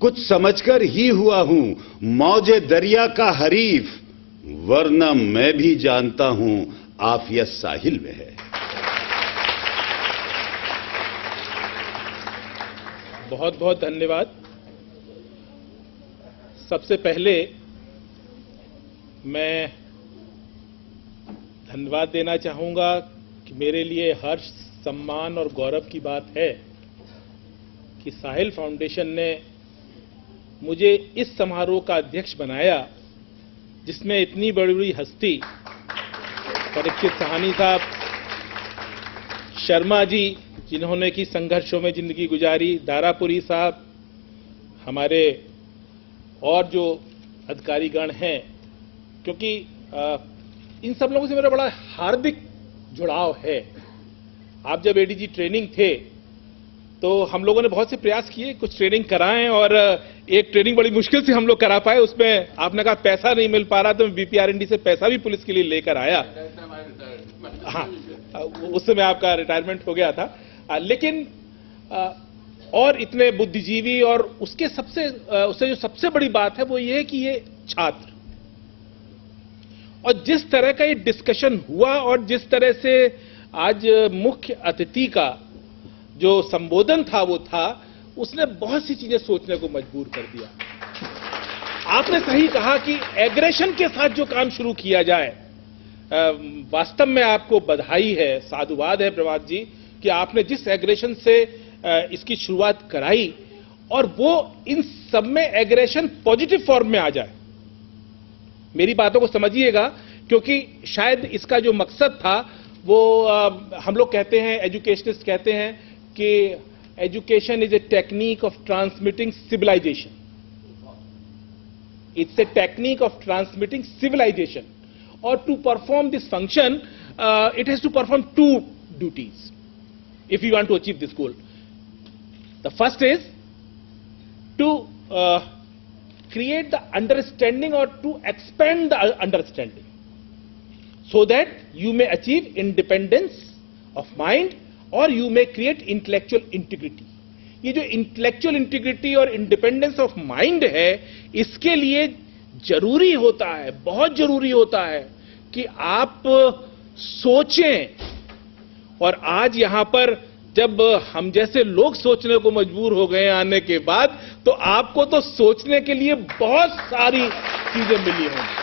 कुछ समझकर ही हुआ हूं मौजे दरिया का हरीफ, वरना मैं भी जानता हूं आफियत साहिल में है। बहुत बहुत धन्यवाद। सबसे पहले मैं धन्यवाद देना चाहूंगा कि मेरे लिए हर्ष, सम्मान और गौरव की बात है कि साहिल फाउंडेशन ने मुझे इस समारोह का अध्यक्ष बनाया जिसमें इतनी बड़ी बड़ी हस्ती परीक्षित साहनी साहब, शर्मा जी जिन्होंने की संघर्षों में जिंदगी गुजारी, दारापुरी साहब, हमारे और जो अधिकारीगण हैं, क्योंकि इन सब लोगों से मेरा बड़ा हार्दिक जुड़ाव है। आप जब एडीजी ट्रेनिंग थे तो हम लोगों ने बहुत से प्रयास किए, कुछ ट्रेनिंग कराएं, और एक ट्रेनिंग बड़ी मुश्किल से हम लोग करा पाए। उसमें आपने कहा पैसा नहीं मिल पा रहा, तो बीपीआरएनडी से पैसा भी पुलिस के लिए लेकर आया। हाँ, उस समय आपका रिटायरमेंट हो गया था, लेकिन और इतने बुद्धिजीवी, और उससे जो सबसे बड़ी बात है वो ये है कि ये छात्र, और जिस तरह का ये डिस्कशन हुआ और जिस तरह से आज मुख्य अतिथि का जो संबोधन था वो था, उसने बहुत सी चीजें सोचने को मजबूर कर दिया। आपने सही कहा कि एग्रेशन के साथ जो काम शुरू किया जाए, वास्तव में आपको बधाई है, साधुवाद है प्रभात जी कि आपने जिस एग्रेशन से इसकी शुरुआत कराई, और वो इन सब में एग्रेशन पॉजिटिव फॉर्म में आ जाए। मेरी बातों को समझिएगा, क्योंकि शायद इसका जो मकसद था वो हम लोग कहते हैं, एजुकेशनिस्ट कहते हैं कि education is a technique of transmitting civilization. It's a technique of transmitting civilization, और to perform this function it has to perform two duties if you want to achieve this goal. The first is to create the understanding or to expand the understanding so that you may achieve independence of mind or you may create intellectual integrity. ये जो intellectual integrity और independence of mind है, इसके लिए जरूरी होता है, बहुत जरूरी होता है कि आप सोचें। और आज यहां पर जब हम जैसे लोग सोचने को मजबूर हो गए आने के बाद, तो आपको तो सोचने के लिए बहुत सारी चीजें मिली होंगी।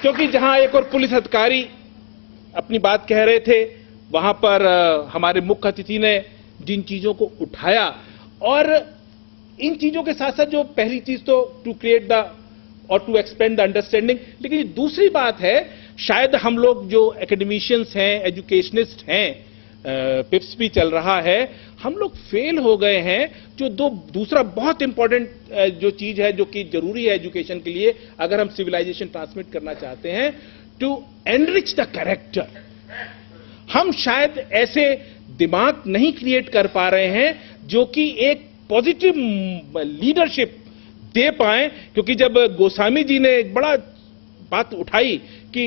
क्योंकि जहां एक और पुलिस अधिकारी अपनी बात कह रहे थे, वहां पर हमारे मुख्य अतिथि ने जिन चीजों को उठाया, और इन चीजों के साथ साथ जो पहली चीज तो टू क्रिएट द और टू एक्सपेंड द अंडरस्टैंडिंग, लेकिन ये दूसरी बात है, शायद हम लोग जो एकेडमिशियंस हैं, एजुकेशनिस्ट हैं, पिप्स भी चल रहा है, हम लोग फेल हो गए हैं। जो दूसरा बहुत इंपॉर्टेंट जो चीज है, जो कि जरूरी है एजुकेशन के लिए, अगर हम सिविलाइजेशन ट्रांसमिट करना चाहते हैं, टू एनरिच द कैरेक्टर। हम शायद ऐसे दिमाग नहीं क्रिएट कर पा रहे हैं जो कि एक पॉजिटिव लीडरशिप दे पाए। क्योंकि जब गोस्वामी जी ने एक बड़ा बात उठाई कि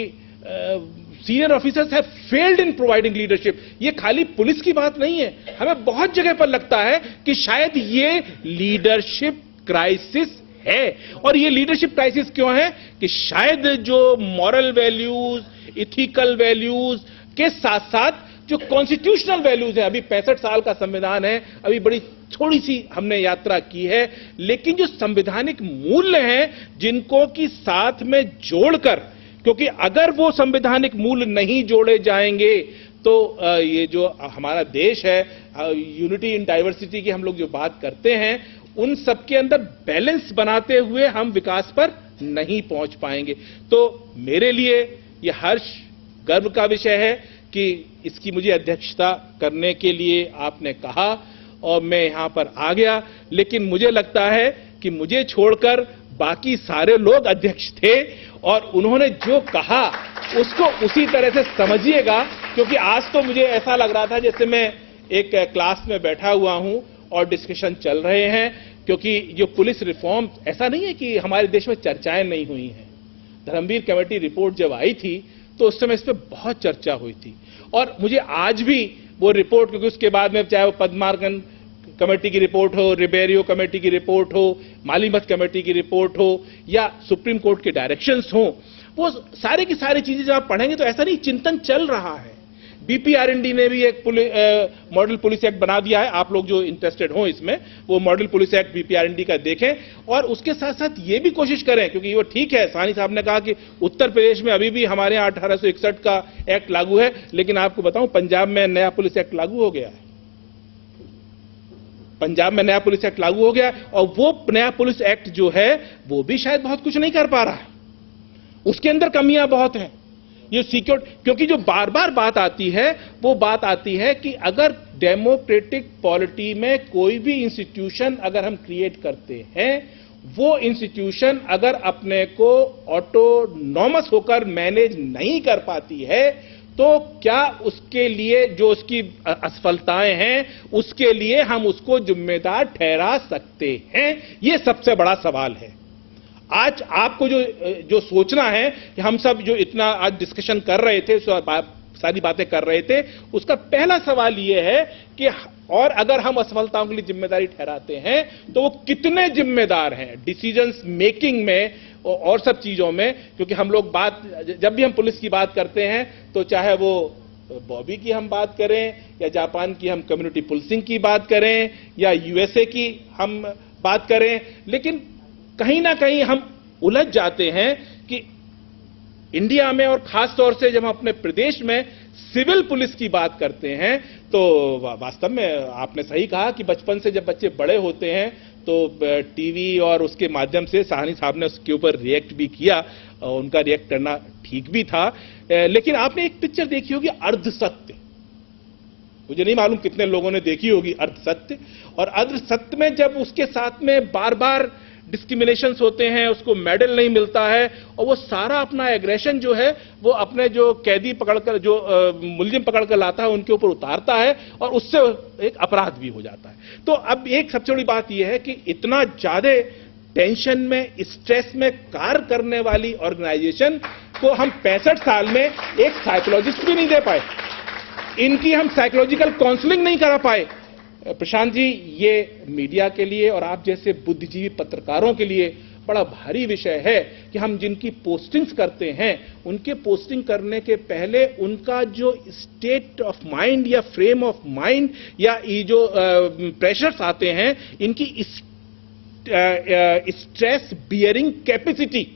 senior officers have failed in providing leadership, ये खाली पुलिस की बात नहीं है, हमें बहुत जगह पर लगता है कि शायद ये लीडरशिप क्राइसिस है। और ये लीडरशिप क्राइसिस क्यों है कि शायद जो मॉरल वैल्यूज, इथिकल वैल्यूज के साथ साथ जो कॉन्स्टिट्यूशनल वैल्यूज है, अभी 65 साल का संविधान है, अभी बड़ी थोड़ी सी हमने यात्रा की है, लेकिन जो संवैधानिक मूल्य हैं जिनको कि साथ में जोड़कर, क्योंकि अगर वो संवैधानिक मूल्य नहीं जोड़े जाएंगे तो ये जो हमारा देश है, यूनिटी इन डाइवर्सिटी की हम लोग जो बात करते हैं, उन सबके अंदर बैलेंस बनाते हुए हम विकास पर नहीं पहुंच पाएंगे। तो मेरे लिए ये हर्ष, गर्व का विषय है कि इसकी मुझे अध्यक्षता करने के लिए आपने कहा और मैं यहां पर आ गया। लेकिन मुझे लगता है कि मुझे छोड़कर बाकी सारे लोग अध्यक्ष थे और उन्होंने जो कहा उसको उसी तरह से समझिएगा, क्योंकि आज तो मुझे ऐसा लग रहा था जैसे मैं एक क्लास में बैठा हुआ हूं और डिस्कशन चल रहे हैं। क्योंकि जो पुलिस रिफॉर्म, ऐसा नहीं है कि हमारे देश में चर्चाएं नहीं हुई हैं। धर्मवीर कमेटी रिपोर्ट जब आई थी तो उस समय इस पर बहुत चर्चा हुई थी, और मुझे आज भी वो रिपोर्ट, क्योंकि उसके बाद में चाहे वो पद्मार्गन कमेटी की रिपोर्ट हो, रिबेरियो कमेटी की रिपोर्ट हो, मालीमत कमेटी की रिपोर्ट हो, या सुप्रीम कोर्ट के डायरेक्शंस हो, वो सारी की सारी चीजें जब आप पढ़ेंगे तो ऐसा नहीं, चिंतन चल रहा है। बीपीआरएनडी ने भी एक मॉडल पुलिस एक्ट बना दिया है। आप लोग जो इंटरेस्टेड हो इसमें, वो मॉडल पुलिस एक्ट बीपीआरएनडी का देखें, और उसके साथ साथ ये भी कोशिश करें, क्योंकि वो ठीक है, साहनी साहब ने कहा कि उत्तर प्रदेश में अभी भी हमारे यहाँ 1861 का एक्ट लागू है, लेकिन आपको बताऊं पंजाब में नया पुलिस एक्ट लागू हो गया है। पंजाब में नया पुलिस एक्ट लागू हो गया, और वो नया पुलिस एक्ट जो है वो भी शायद बहुत कुछ नहीं कर पा रहा है, उसके अंदर कमियां बहुत हैं। ये सिक्योर, क्योंकि जो बार बार बात आती है, वो बात आती है कि अगर डेमोक्रेटिक पॉलिटी में कोई भी इंस्टीट्यूशन अगर हम क्रिएट करते हैं, वो इंस्टीट्यूशन अगर अपने को ऑटोनॉमस होकर मैनेज नहीं कर पाती है, तो क्या उसके लिए जो उसकी असफलताएं हैं, उसके लिए हम उसको जिम्मेदार ठहरा सकते हैं? ये सबसे बड़ा सवाल है। आज आपको जो सोचना है कि हम सब जो इतना आज डिस्कशन कर रहे थे, सारी बातें कर रहे थे, उसका पहला सवाल यह है कि और अगर हम असफलताओं के लिए जिम्मेदारी ठहराते हैं तो वो कितने जिम्मेदार हैं डिसीजंस मेकिंग में और सब चीजों में। क्योंकि हम लोग जब भी हम पुलिस की बात करते हैं, तो चाहे वो बॉबी की हम बात करें, या जापान की हम कम्युनिटी पुलिसिंग की बात करें, या यूएसए की हम बात करें, लेकिन कहीं ना कहीं हम उलझ जाते हैं कि इंडिया में, और खास तौर से जब हम अपने प्रदेश में सिविल पुलिस की बात करते हैं, तो वास्तव में आपने सही कहा कि बचपन से जब बच्चे बड़े होते हैं तो टीवी और उसके माध्यम से साहनी साहब ने उसके ऊपर रिएक्ट भी किया, उनका रिएक्ट करना ठीक भी था। लेकिन आपने एक पिक्चर देखी होगी अर्धसत्य, मुझे नहीं मालूम कितने लोगों ने देखी होगी अर्धसत्य। और अर्धसत्य में जब उसके साथ में बार बार डिस्क्रिमिनेशंस होते हैं, उसको मेडल नहीं मिलता है, और वो सारा अपना एग्रेशन जो है वो अपने जो कैदी पकड़कर, जो मुलजिम पकड़कर लाता है, उनके ऊपर उतारता है, और उससे एक अपराध भी हो जाता है। तो अब एक सबसे बड़ी बात यह है कि इतना ज्यादा टेंशन में, स्ट्रेस में कार्य करने वाली ऑर्गेनाइजेशन को हम 65 साल में एक साइकोलॉजिस्ट भी नहीं दे पाए, इनकी हम साइकोलॉजिकल काउंसलिंग नहीं करा पाए। प्रशांत जी, ये मीडिया के लिए और आप जैसे बुद्धिजीवी पत्रकारों के लिए बड़ा भारी विषय है कि हम जिनकी पोस्टिंग्स करते हैं, उनके पोस्टिंग करने के पहले उनका जो स्टेट ऑफ माइंड या फ्रेम ऑफ माइंड या ये जो प्रेशर्स आते हैं, इनकी स्ट्रेस बियरिंग कैपेसिटी।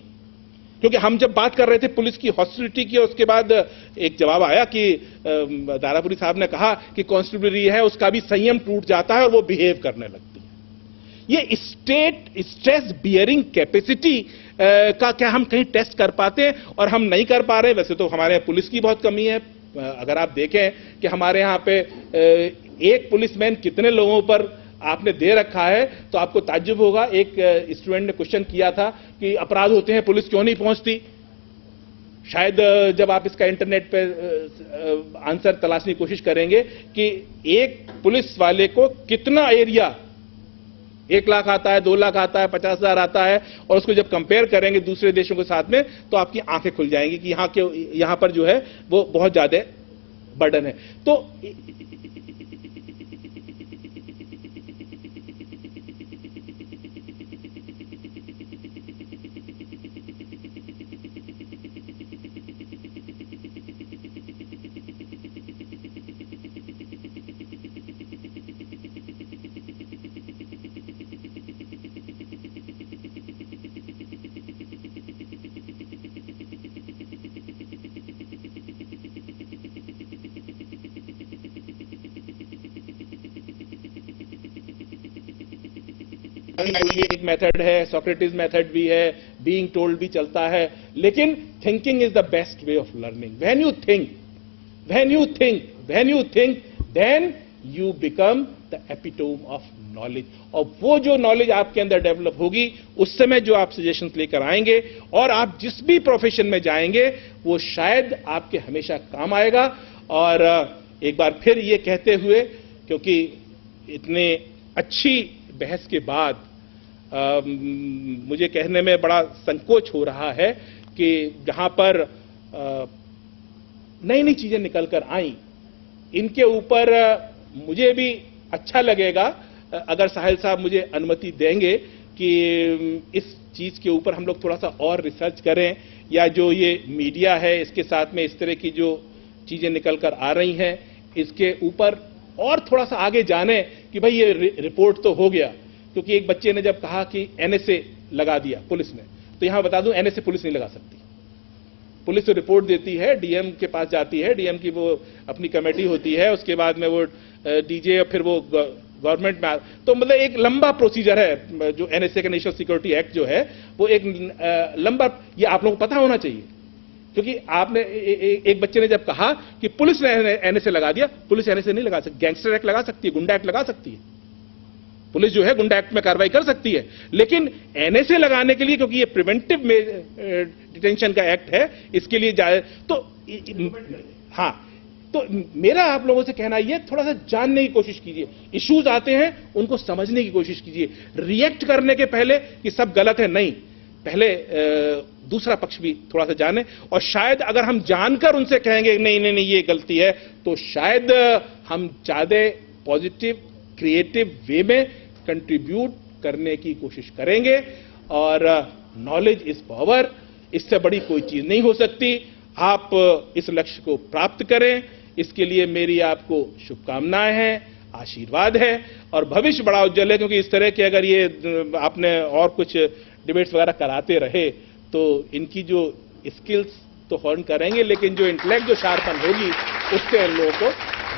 क्योंकि हम जब बात कर रहे थे पुलिस की हॉस्टिलिटी की, उसके बाद एक जवाब आया कि दारापुरी साहब ने कहा कि कांस्टेबलरी है उसका भी संयम टूट जाता है और वो बिहेव करने लगती है। ये स्ट्रेस बियरिंग कैपेसिटी का क्या हम कहीं टेस्ट कर पाते हैं? और हम नहीं कर पा रहे। वैसे तो हमारे पुलिस की बहुत कमी है। अगर आप देखें कि हमारे यहाँ पे एक पुलिसमैन कितने लोगों पर आपने दे रखा है, तो आपको ताज्जुब होगा। एक स्टूडेंट ने क्वेश्चन किया था कि अपराध होते हैं, पुलिस क्यों नहीं पहुंचती। शायद जब आप इसका इंटरनेट पे आंसर तलाशने की कोशिश करेंगे कि एक पुलिस वाले को कितना एरिया, 1 लाख आता है, 2 लाख आता है, 50,000 आता है, और उसको जब कंपेयर करेंगे दूसरे देशों के साथ में, तो आपकी आंखें खुल जाएंगी कि यहां पर जो है वो बहुत ज्यादा बर्डन है। तो एक मेथड है, सोक्रेटिस मेथड भी है, बीइंग टोल्ड भी चलता है, लेकिन thinking is the best way of learning. When you think then you become the epitome of knowledge. और वो जो नॉलेज आपके अंदर डेवलप होगी, उस समय जो आप सजेशंस लेकर आएंगे और आप जिस भी प्रोफेशन में जाएंगे, वो शायद आपके हमेशा काम आएगा। और एक बार फिर ये कहते हुए, क्योंकि इतने अच्छी बहस के बाद मुझे कहने में बड़ा संकोच हो रहा है कि जहां पर नई नई चीजें निकल कर आई, इनके ऊपर मुझे भी अच्छा लगेगा अगर साहिल साहब मुझे अनुमति देंगे कि इस चीज के ऊपर हम लोग थोड़ा सा और रिसर्च करें, या जो ये मीडिया है इसके साथ में इस तरह की जो चीजें निकल कर आ रही हैं इसके ऊपर और थोड़ा सा आगे जाने कि भाई ये रिपोर्ट तो हो गया। क्योंकि एक बच्चे ने जब कहा कि एनएसए लगा दिया पुलिस ने, तो यहां बता दूं एनएसए पुलिस नहीं लगा सकती। पुलिस तो रिपोर्ट देती है, डीएम के पास जाती है, डीएम की वो अपनी कमेटी होती है, उसके बाद में वो डीजे और फिर वो गवर्नमेंट में, तो मतलब एक लंबा प्रोसीजर है। जो एनएसए का नेशनल सिक्योरिटी एक्ट जो है वो एक लंबा, ये आप लोगों को पता होना चाहिए। क्योंकि आपने एक बच्चे ने जब कहा कि पुलिस ने एनएसए लगा दिया, पुलिस एनएसए नहीं लगा सकती, गैंगस्टर एक्ट लगा सकती है, गुंडा एक्ट लगा सकती है, पुलिस जो है गुंडा एक्ट में कार्रवाई कर सकती है। लेकिन एनएसए लगाने के लिए, क्योंकि ये प्रिवेंटिव डिटेंशन का एक्ट है, इसके लिए जाए तो हाँ, तो मेरा आप लोगों से कहना यह, थोड़ा सा जानने की कोशिश कीजिए, इश्यूज आते हैं उनको समझने की कोशिश कीजिए, रिएक्ट करने के पहले कि सब गलत है, नहीं, पहले दूसरा पक्ष भी थोड़ा सा जाने। और शायद अगर हम जानकर उनसे कहेंगे नहीं नहीं नहीं ये गलती है, तो शायद हम ज्यादा पॉजिटिव क्रिएटिव वे में कंट्रीब्यूट करने की कोशिश करेंगे। और नॉलेज इज पावर, इससे बड़ी कोई चीज नहीं हो सकती। आप इस लक्ष्य को प्राप्त करें, इसके लिए मेरी आपको शुभकामनाएं हैं, आशीर्वाद है, और भविष्य बड़ा उज्जवल है। क्योंकि इस तरह के अगर ये आपने और कुछ डिबेट्स वगैरह कराते रहे तो इनकी जो स्किल्स तो हॉर्न करेंगे, लेकिन जो इंटेलेक्ट जो शार्पन होगी उससे इन लोगों को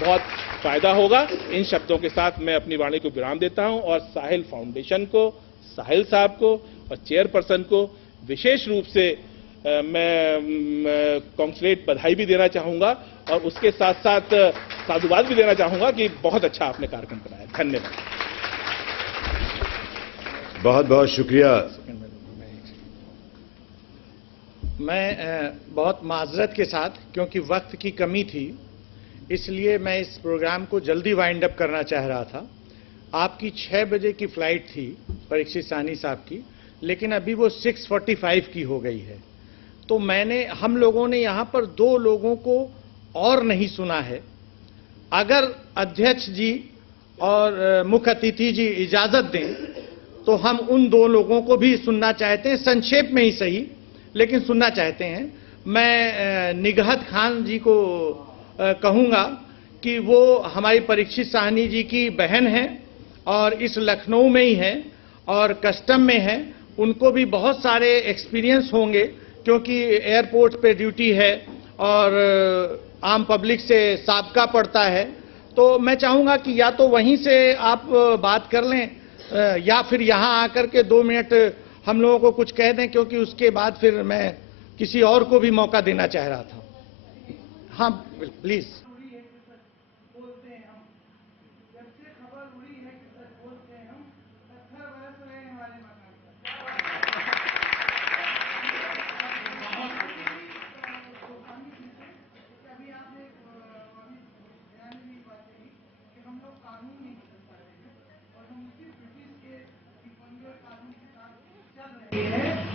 बहुत फायदा होगा। इन शब्दों के साथ मैं अपनी वाणी को विराम देता हूं और साहिल फाउंडेशन को, साहिल साहब को और चेयरपर्सन को विशेष रूप से मैं कॉन्ग्रेचुलेट बधाई भी देना चाहूंगा और उसके साथ साथ साधुवाद भी देना चाहूंगा कि बहुत अच्छा आपने कार्यक्रम कराया। धन्यवाद। बहुत बहुत शुक्रिया। मैं बहुत माजरत के साथ, क्योंकि वक्त की कमी थी, इसलिए मैं इस प्रोग्राम को जल्दी वाइंड अप करना चाह रहा था। आपकी 6 बजे की फ्लाइट थी परीक्षित साहनी साहब की, लेकिन अभी वो 6:45 की हो गई है। तो हम लोगों ने यहाँ पर 2 लोगों को और नहीं सुना है। अगर अध्यक्ष जी और मुख्य अतिथि जी इजाजत दें तो हम उन 2 लोगों को भी सुनना चाहते हैं, संक्षेप में ही सही, लेकिन सुनना चाहते हैं। मैं निगहत खान जी को कहूंगा कि वो हमारी परीक्षित साहनी जी की बहन हैं और इस लखनऊ में ही हैं और कस्टम में हैं। उनको भी बहुत सारे एक्सपीरियंस होंगे, क्योंकि एयरपोर्ट पे ड्यूटी है और आम पब्लिक से साबका पड़ता है। तो मैं चाहूंगा कि या तो वहीं से आप बात कर लें या फिर यहाँ आकर के 2 मिनट हम लोगों को कुछ कह दें, क्योंकि उसके बाद फिर मैं किसी और को भी मौका देना चाह रहा था। हाँ प्लीज।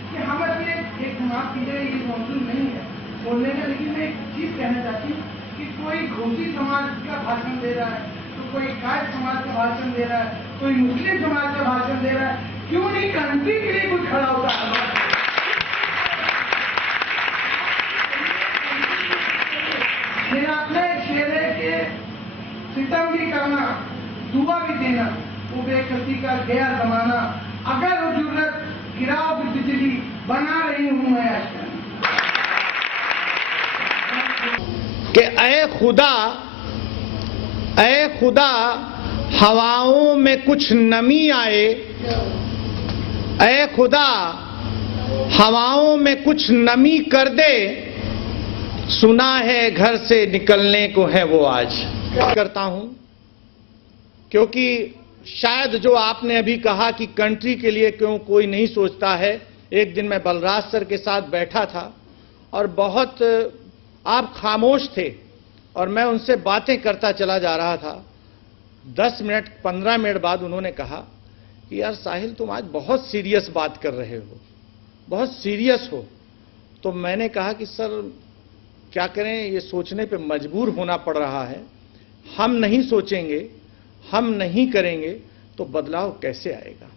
कि हम अपने एक माफ कीजिए, ये मौजूद नहीं है बोलने का, लेकिन मैं एक चीज कहना चाहती हूँ कि कोई घोसी समाज का भाषण दे रहा है, तो कोई गाय समाज का भाषण दे रहा है, कोई मुस्लिम समाज का भाषण दे रहा है, क्यों नहीं कंट्री के लिए कुछ खड़ा होता है? मेरा अपना एक शेर है कि सितम भी करना, दुआ भी देना, वो बेकसी का गया जमाना, अगर जरूरत गिराओ की बिजली बना रही हूं मैं आजकल। कि ऐ खुदा हवाओं में कुछ नमी आए, ऐ खुदा हवाओं में कुछ नमी कर दे, सुना है घर से निकलने को है वो आज। करता हूं क्योंकि शायद जो आपने अभी कहा कि कंट्री के लिए क्यों कोई नहीं सोचता है, एक दिन मैं बलराज सर के साथ बैठा था और बहुत आप खामोश थे और मैं उनसे बातें करता चला जा रहा था। 10 मिनट 15 मिनट बाद उन्होंने कहा कि यार साहिल तुम आज बहुत सीरियस बात कर रहे हो, बहुत सीरियस हो। तो मैंने कहा कि सर क्या करें, ये सोचने पे मजबूर होना पड़ रहा है। हम नहीं सोचेंगे, हम नहीं करेंगे तो बदलाव कैसे आएगा?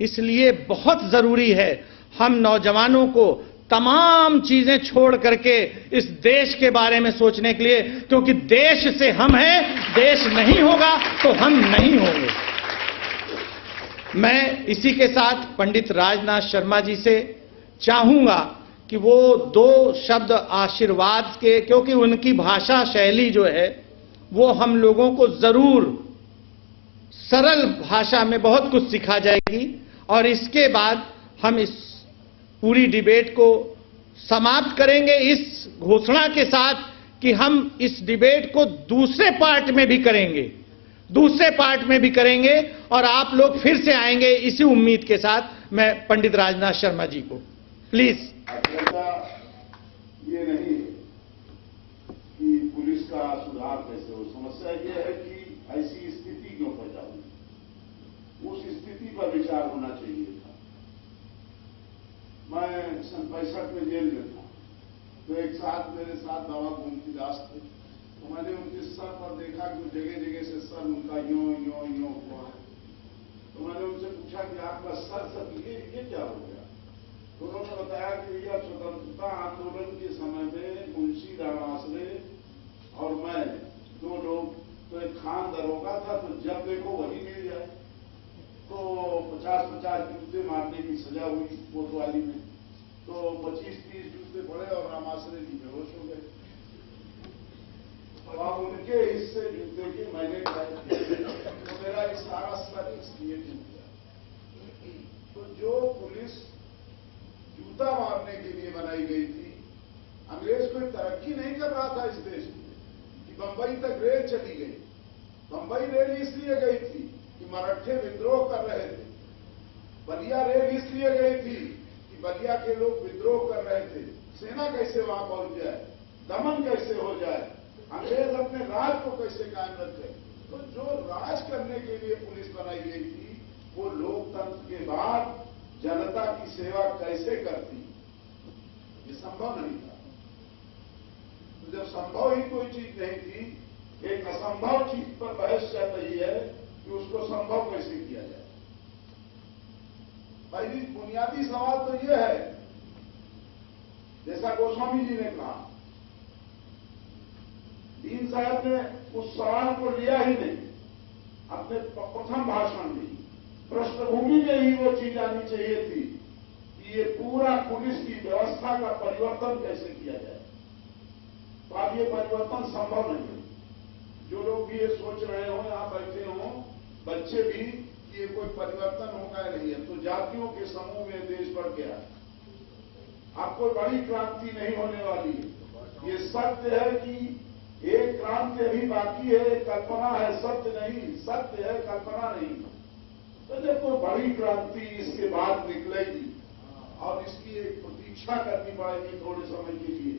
इसलिए बहुत जरूरी है हम नौजवानों को तमाम चीजें छोड़ करके इस देश के बारे में सोचने के लिए, क्योंकि देश से हम हैं, देश नहीं होगा तो हम नहीं होंगे। मैं इसी के साथ पंडित राजनाथ शर्मा जी से चाहूंगा कि वो 2 शब्द आशीर्वाद के, क्योंकि उनकी भाषा शैली जो है वो हम लोगों को जरूर सरल भाषा में बहुत कुछ सिखा जाएगी, और इसके बाद हम इस पूरी डिबेट को समाप्त करेंगे इस घोषणा के साथ कि हम इस डिबेट को दूसरे पार्ट में भी करेंगे और आप लोग फिर से आएंगे, इसी उम्मीद के साथ मैं पंडित राजनाथ शर्मा जी को प्लीज। ये नहीं कि पुलिस का सुधार कैसे हो, समस्या ये है कि ऐसी स्थिति क्यों पैदा हुई, उस स्थिति पर विचार होना चाहिए था। मैं सन 65 में जेल में था, तो एक साथ मेरे साथ बाबा गोमतीदास थे, तो मैंने उनके सर पर देखा कि जगह जगह से सर उनका यो यो यो हुआ है। तो मैंने उनसे पूछा कि आपका सर ये क्या हो गया? तो उन्होंने बताया कि भैया स्वतंत्रता आंदोलन के समय में मुंशी राम आसरे और मैं 2 लोग, तो एक खान दरोगा था, तो जब देखो वही मिल जाए, तो 50-50 जूते मारने की सजा हुई कोतवाली में, तो 25-30 जूते पड़े और राम आसरे जी बेहोश हो गए। अब उनके हिस्से जूते के मैंने तो मेरा ये सारा सर इसलिए टूट गया। तो जो पुलिस जूता मारने के लिए बनाई गई थी, अंग्रेज कोई तरक्की नहीं कर रहा था इस देश में कि बंबई तक रेल चली गई। बंबई रेल इसलिए गई थी कि मराठे विद्रोह कर रहे थे, बलिया रेल इसलिए गई थी कि बलिया के लोग विद्रोह कर रहे थे। सेना कैसे वहां पहुंच जाए, दमन कैसे हो जाए, अंग्रेज अपने राज को कैसे कायम रखे। तो जो राज करने के लिए पुलिस बनाई गई थी, वो लोकतंत्र के बाद जनता की सेवा कैसे करती, ये संभव नहीं था। तो जब संभव ही कोई चीज नहीं थी, एक असंभव चीज पर बहस चल रही है कि उसको संभव कैसे किया जाए। पहली बुनियादी सवाल तो यह है, जैसा गोस्वामी जी ने कहा, दीन साहब ने उस सवाल को लिया ही नहीं अपने प्रथम भाषण में। पृष्ठभूमि में ही वो चीज आनी चाहिए थी कि ये पूरा पुलिस की व्यवस्था का परिवर्तन कैसे किया जाए। तो अब ये परिवर्तन संभव नहीं है। जो लोग भी ये सोच रहे हो, यहां बैठे हों बच्चे भी, कि ये कोई परिवर्तन होगा नहीं है, तो जातियों के समूह में देश बढ़ गया, अब कोई बड़ी क्रांति नहीं होने वाली है। ये सत्य है कि एक क्रांति अभी बाकी है, कल्पना है, सत्य नहीं, सत्य है कल्पना नहीं। तो जब कोई बड़ी क्रांति इसके बाद निकलेगी और इसकी एक प्रतीक्षा करनी पड़ेगी थोड़े समय के लिए।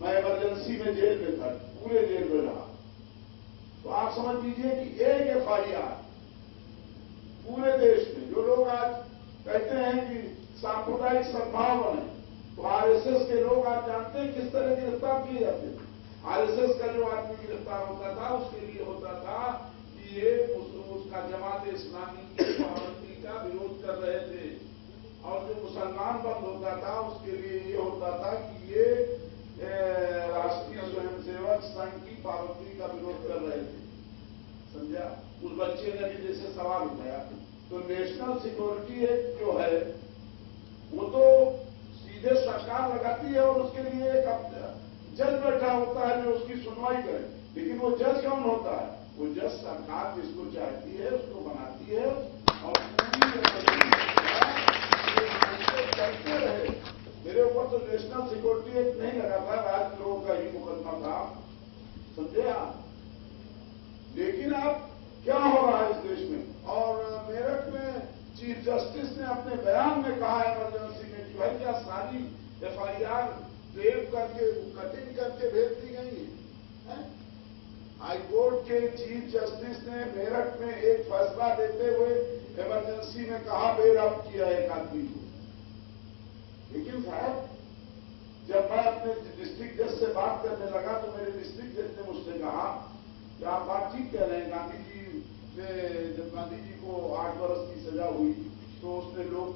मैं इमरजेंसी में जेल में था, पूरे जेल में रहा, तो आप समझ लीजिए कि एक FIR पूरे देश में, जो लोग आज कहते हैं कि सांप्रदायिक सद्भाव बने, तो RSS के लोग आज जानते हैं किस तरह गिरफ्तार किए जाते हैं। RSS का जो आदमी गिरफ्तार होता था, उसके लिए होता था कि ये उसका जमात इस्लामी की पाबंदी का विरोध कर रहे थे, और जो मुसलमान बंद होता था उसके लिए ये होता था कि ये राष्ट्रीय स्वयंसेवक संघ की पाबंदी का विरोध कर रहे थे। समझा? उस बच्चे ने भी जैसे सवाल उठाया, तो नेशनल सिक्योरिटी एक्ट जो है वो तो सीधे सरकार लगाती है और उसके लिए एक जज बैठा होता है जो उसकी सुनवाई करे। लेकिन वो जज कौन होता है? वो जज सरकार जिसको चाहती है उसको बनाती है, और करते रहे। मेरे ऊपर तो नेशनल सिक्योरिटी एक्ट नहीं लगा था, राज्य लोगों का ही मुकदमा था, समझे आप? लेकिन अब क्या हो रहा है इस देश में? और मेरठ में चीफ जस्टिस ने अपने बयान में कहा इमरजेंसी में कि भाई क्या सारी FIR टेप करके कटिंग करके भेज दी गई है? हाईकोर्ट के चीफ जस्टिस ने मेरठ में एक फैसला देते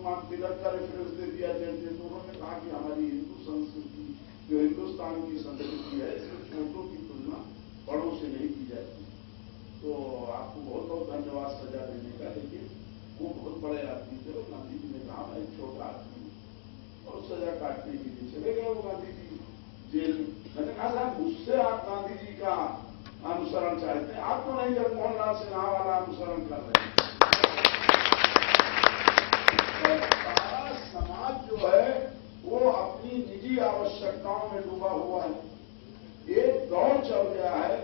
लोकमान्य तिलक का रेफरेंस दे दिया जयंती, तो उन्होंने कहा कि हमारी हिंदू संस्कृति जो हिंदुस्तान की संस्कृति है इसमें छोटों की तुलना बड़ों से नहीं की जाती। तो आपको बहुत बहुत धन्यवाद सजा देने का, लेकिन वो बहुत बड़े आदमी थे। गांधी जी ने कहा मैं एक छोटा आदमी हूँ, और सजा काटने के लिए चले गए वो गांधी जी जेल में। मैंने कहा साहब मुझसे आप गांधी जी का अनुसरण चाहते हैं, आप तो नहीं जगमोहन लाल सिन्हा वाला अनुसरण कर रहे हैं। तो सारा समाज जो है वो अपनी निजी आवश्यकताओं में डूबा हुआ है। एक दौर चल गया है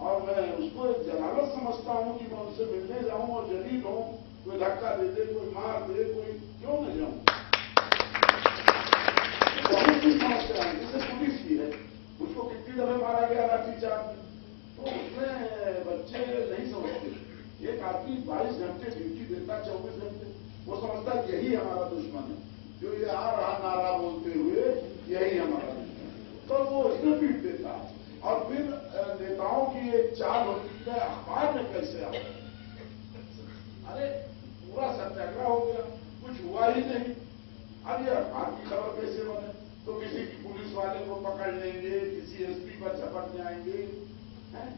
और मैं उसको एक जलालत समझता हूं कि मैं उनसे मिलने जाऊं और जलील हूं, कोई धक्का दे दे, कोई मार दे, कोई क्यों न जाऊं। बहुत सी समस्या है, जैसे पुलिस की है, उसको कितनी दफे मारा गया लाठीचार्ज में, तो उसमें बच्चे नहीं समझते। एक आदमी 22 घंटे ड्यूटी देता, 24 घंटे, वो समझता यही हमारा दुश्मन है, जो ये आ रहा नारा बोलते हुए यही हमारा दुश्मन है, तो वो इसमें पीट देता। और फिर नेताओं की एक चाल होती है, अखबार में कैसे आओ, अरे पूरा सत्याग्रह हो गया, कुछ हुआ ही नहीं, अब ये अखबार की खबर कैसे बने। तो किसी की पुलिस वाले को पकड़ लेंगे, किसी एसपी पर झपट जाएंगे।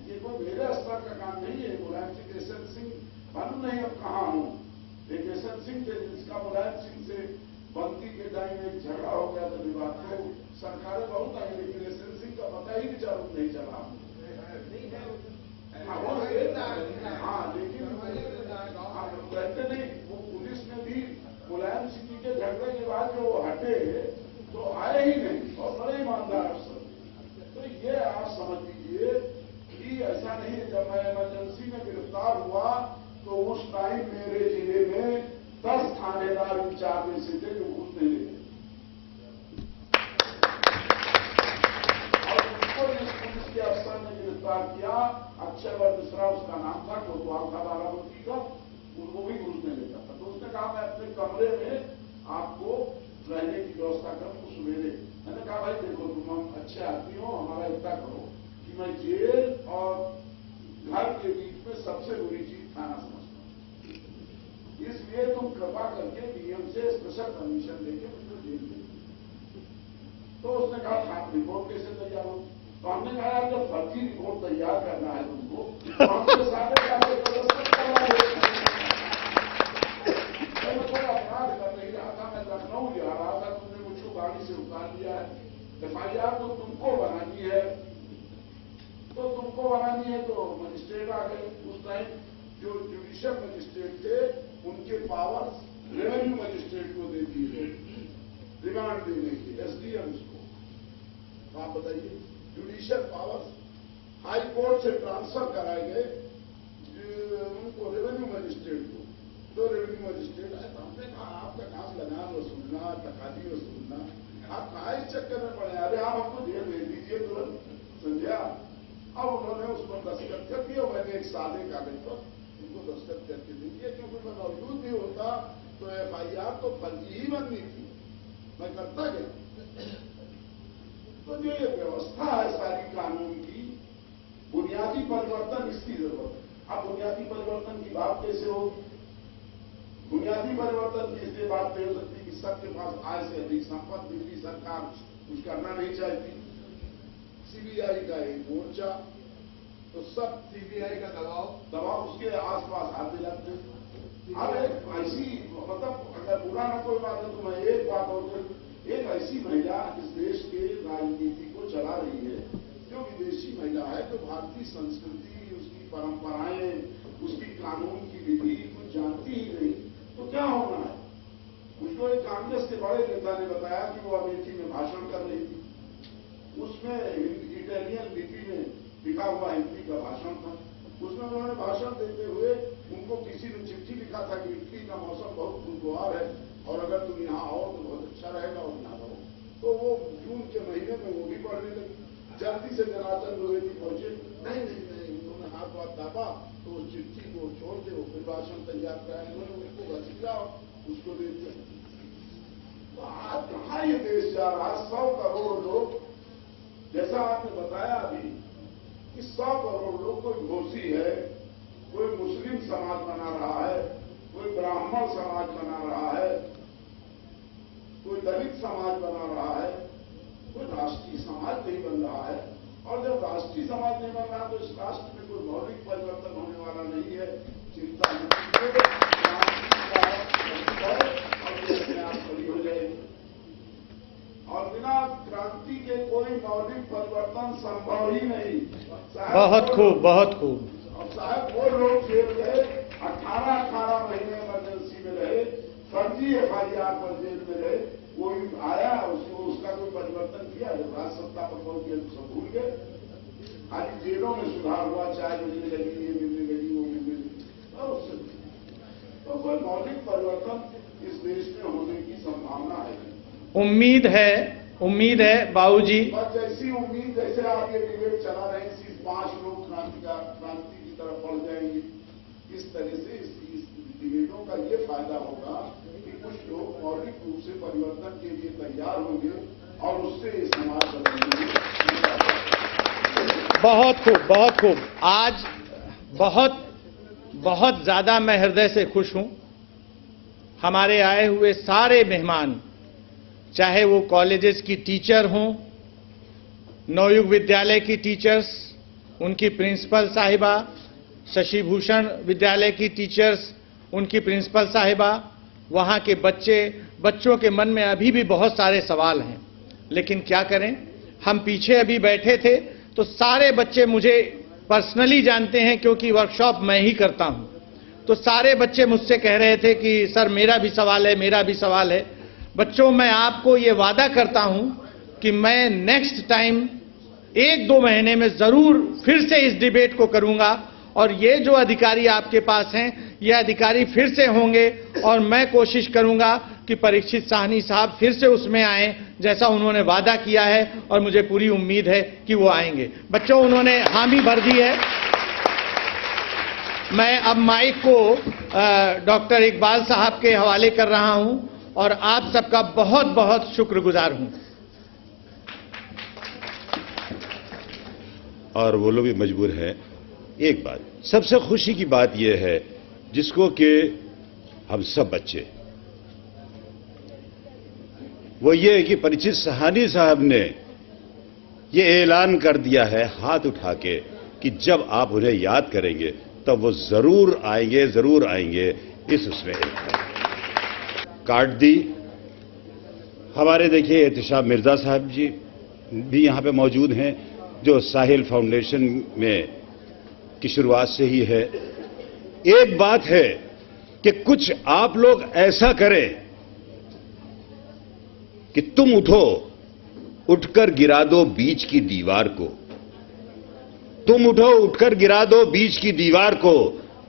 ये कोई मेरे स्तर का काम नहीं है। मुलायम सिंह यशवंत सिंह मालूम नहीं अब कहाँ हूं, एक यशवंत सिंह थे जिसका मुलायम सिंह से बंदी के टाइम में झगड़ा हो गया था, विवाद। तो सरकारें बहुत आई, लेकिन यशवंत सिंह का पता ही विचारू नहीं चला। हाँ, लेकिन कहते नहीं, वो पुलिस में भी मुलायम सिंह के झगड़े के बाद जो हटे तो आए ही नहीं, और बड़े ईमानदार अफसर। तो ये आप समझ लीजिए कि ऐसा नहीं है। जब मैं इमरजेंसी में गिरफ्तार हुआ तो उस टाइम मेरे जिले में 10 थानेदार इंचार्ज ऐसे थे जो घूस नहीं लेते, और उनको इस पुलिस के अफसर ने गिरफ्तार किया। अक्षय मिश्रा उसका नाम था, कोतवाल था बाराबंकी का, उनको भी घूस नहीं लेता था। तो उसने कहा मैं अपने कमरे में आपको रहने की व्यवस्था करूं सवेरे। मैंने कहा भाई देखो तुम हम अच्छे आदमी हो, हमारा इतना करो कि मैं जेल और घर के बीच में सबसे बुरी चीज थाना समझता हूं, इसलिए तुम कृपा करके डीएम से स्पेशल परमिशन लेके मुझे जेल दे। तो उसने कहा आप रिपोर्ट कैसे तैयार हो। तो हमने कहा यार जब फर्जी रिपोर्ट तैयार करना है तुमको तो हमसे सारे जाके प्रदर्शन करवा दो। मैं कोई अपराध कर नहीं रहा था, मैं लखनऊ जा रहा था, तुमने मुझको गाड़ी से उतार दिया है, एफआईआर तो तुमको बनानी है, तो मजिस्ट्रेट आ गए। उस टाइम जो जुडिशियल मजिस्ट्रेट थे उनके पावर्स रेवेन्यू मजिस्ट्रेट को दे दिए रिमांड देने की, एसडीएम उसको। तो आप बताइए, जुडिशियल पावर्स हाई कोर्ट से ट्रांसफर कराए गए उनको, रेवेन्यू मजिस्ट्रेट को। तो रेवेन्यू मजिस्ट्रेट आए, हमने कहा आपका काम लगान वसूलना, तकादी वसूलना, आप कहा इस चक्कर में पड़े, अरे आप हमको जेल भेज दीजिए तुरंत, समझा। अब उन्होंने उस पर दस्तखत कर दिया। मैंने एक सादे कागज पर उनको दस्तखत करके दे दिया, क्योंकि मैं मौजूद भी होता तो एफआईआर तो फर्जी ही बननी थी, मैं करता गया। तो जो ये व्यवस्था है सारी कानून की, बुनियादी परिवर्तन इसकी जरूरत है। अब बुनियादी परिवर्तन की बात कैसे होगी? बुनियादी परिवर्तन की इसलिए बात नहीं हो सकती कि सबके पास आय से अधिक संपत्ति, दिल्ली सरकार कुछ करना नहीं चाहती, सीबीआई का एक मोर्चा, तो सब सीबीआई का दबाव उसके आसपास हाथ दिलाते। अब एक ऐसी, मतलब अगर बुरा न कोई बात है तो मैं एक बात और, एक ऐसी महिला इस देश के राजनीति को चला रही है जो विदेशी महिला है, जो भारतीय संस्कृति, उसकी परंपराएं, उसकी कानून की विधि कुछ जानती ही नहीं, तो क्या होना है। मुझको एक कांग्रेस के बड़े नेता ने बताया कि वो अमेठी में भाषण कर रही थी, उसमें इटालियन लिपि में लिखा हुआ हिंदी उत्तर देते हुए उनको किसी ने चिट्ठी लिखा था कि इटली का मौसम बहुत खुशगवार है और अगर तुम यहाँ आओ तो बहुत अच्छा रहेगा और यहाँ रहो। तो वो जून के महीने में वो भी पढ़ने लगी। जल्दी से जनार्दन द्विवेदी पहुंचे, नहीं नहीं नहीं, उन्होंने हाथ वाथ दाबा तो उस चिट्ठी को छोड़ के वो अभिभाषण तैयार कराया, उन्होंने उसको घसीट जाओ उसको दे दिया। तो आज कहाँ ये देश जा रहा है? 100 करोड़ लोग, जैसा आपने बताया अभी कि 100 करोड़ लोग, कोई घोसी है, कोई मुस्लिम समाज बना रहा है, कोई ब्राह्मण समाज बना रहा है, कोई दलित समाज बना रहा है, कोई राष्ट्रीय समाज नहीं बन रहा है। और जब राष्ट्रीय समाज नहीं बन रहा तो इस राष्ट्र में कोई मौलिक परिवर्तन होने वाला नहीं है। चिंता खड़ी हो जाएगी और बिना क्रांति के कोई मौलिक परिवर्तन संभव ही नहीं। बहुत खूब, बहुत खूब। और साहब वो लोग जेल गए, 18 महीने इमरजेंसी में रहे, फर्जी FIR पर जेल में रहे, कोई आया उसका कोई परिवर्तन किया? जब राज सत्ता पर पहुंच गए तो सब भूल गए। आज जेलों में सुधार हुआ, चाय मिलने लगी, ये मिलने लगी, वो मिलने लगी, तो कोई मौलिक परिवर्तन इस देश में होने की संभावना है। उम्मीद है बाबूजी। और जैसी उम्मीद, जैसे आप ये डिबेट चला रहे हैं, सिर्फ 5 लोग क्रांति की तरफ बढ़ जाएंगे, इस तरह से इस डिबेटों का ये फायदा होगा कि कुछ लोग मौलिक रूप से परिवर्तन के लिए तैयार होंगे और उससे समाज बदलेंगे। बहुत खूब, बहुत खूब। आज बहुत ज्यादा मैं हृदय से खुश हूं। हमारे आए हुए सारे मेहमान, चाहे वो कॉलेजेस की टीचर हों, नवयुग विद्यालय की टीचर्स, उनकी प्रिंसिपल साहिबा, शशि भूषण विद्यालय की टीचर्स, उनकी प्रिंसिपल साहिबा, वहां के बच्चों के मन में अभी भी बहुत सारे सवाल हैं। लेकिन क्या करें, हम पीछे अभी बैठे थे तो सारे बच्चे मुझे पर्सनली जानते हैं क्योंकि वर्कशॉप मैं ही करता हूं। तो सारे बच्चे मुझसे कह रहे थे कि सर मेरा भी सवाल है, मेरा भी सवाल है। बच्चों, मैं आपको ये वादा करता हूं कि मैं नेक्स्ट टाइम 1-2 महीने में जरूर फिर से इस डिबेट को करूंगा और ये जो अधिकारी आपके पास हैं, ये अधिकारी फिर से होंगे और मैं कोशिश करूंगा कि परीक्षित साहनी साहब फिर से उसमें आए जैसा उन्होंने वादा किया है और मुझे पूरी उम्मीद है कि वो आएंगे। बच्चों, उन्होंने हामी भर दी है। मैं अब माइक को डॉक्टर इकबाल साहब के हवाले कर रहा हूं और आप सबका बहुत बहुत शुक्रगुजार हूं। और वो लोग भी मजबूर हैं। एक बात, सबसे खुशी की बात यह है जिसको कि हम सब बच्चे, वो ये है कि परीक्षित साहनी साहब ने ये ऐलान कर दिया है हाथ उठा के कि जब आप उन्हें याद करेंगे तब वो जरूर आएंगे। इस उसमें कार्ड दी। हमारे देखिए एहतिशाम मिर्जा साहब जी भी यहां पे मौजूद हैं, जो साहिल फाउंडेशन में की शुरुआत से ही है। एक बात है कि कुछ आप लोग ऐसा करें कि तुम उठो, उठकर गिरा दो बीच की दीवार को। तुम उठो, उठकर गिरा दो बीच की दीवार को,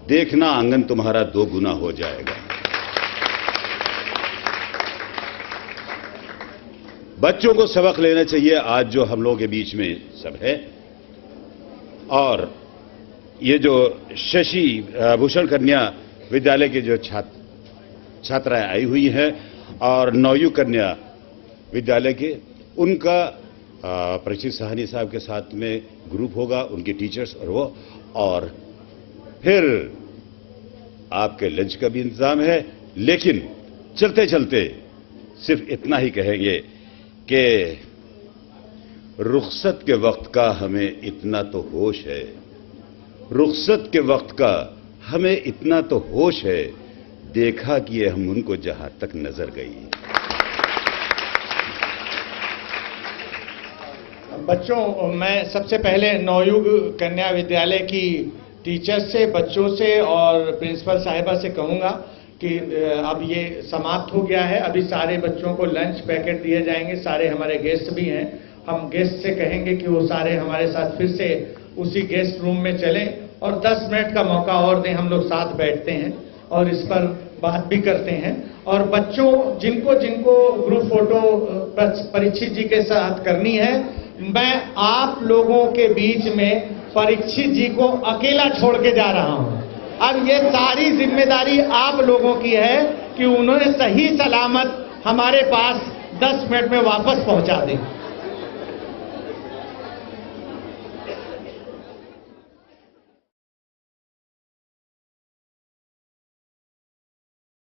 देखना आंगन तुम्हारा 2 गुना हो जाएगा। बच्चों को सबक लेना चाहिए आज जो हम लोगों के बीच में सब है। और ये जो शशि भूषण कन्या विद्यालय के जो छात्राएं आई हुई हैं और नवयुग कन्या विद्यालय के, उनका परीक्षित साहनी साहब के साथ में ग्रुप होगा, उनके टीचर्स और वो, और फिर आपके लंच का भी इंतजाम है। लेकिन चलते चलते सिर्फ इतना ही कहेंगे कि रुखसत के वक्त का हमें इतना तो होश है, रुखसत के वक्त का हमें इतना तो होश है, देखा कि ये हम उनको जहां तक नजर गई। बच्चों, मैं सबसे पहले नवयुग कन्या विद्यालय की टीचर्स से, बच्चों से और प्रिंसिपल साहिबा से कहूंगा कि अब ये समाप्त हो गया है। अभी सारे बच्चों को लंच पैकेट दिए जाएंगे। सारे हमारे गेस्ट भी हैं। हम गेस्ट से कहेंगे कि वो सारे हमारे साथ फिर से उसी गेस्ट रूम में चलें और 10 मिनट का मौका और दें, हम लोग साथ बैठते हैं और इस पर बात भी करते हैं। और बच्चों जिनको जिनको ग्रुप फोटो परीक्षित जी के साथ करनी है, मैं आप लोगों के बीच में परीक्षित जी को अकेला छोड़ के जा रहा हूं। अब ये सारी जिम्मेदारी आप लोगों की है कि उन्होंने सही सलामत हमारे पास 10 मिनट में वापस पहुंचा दें।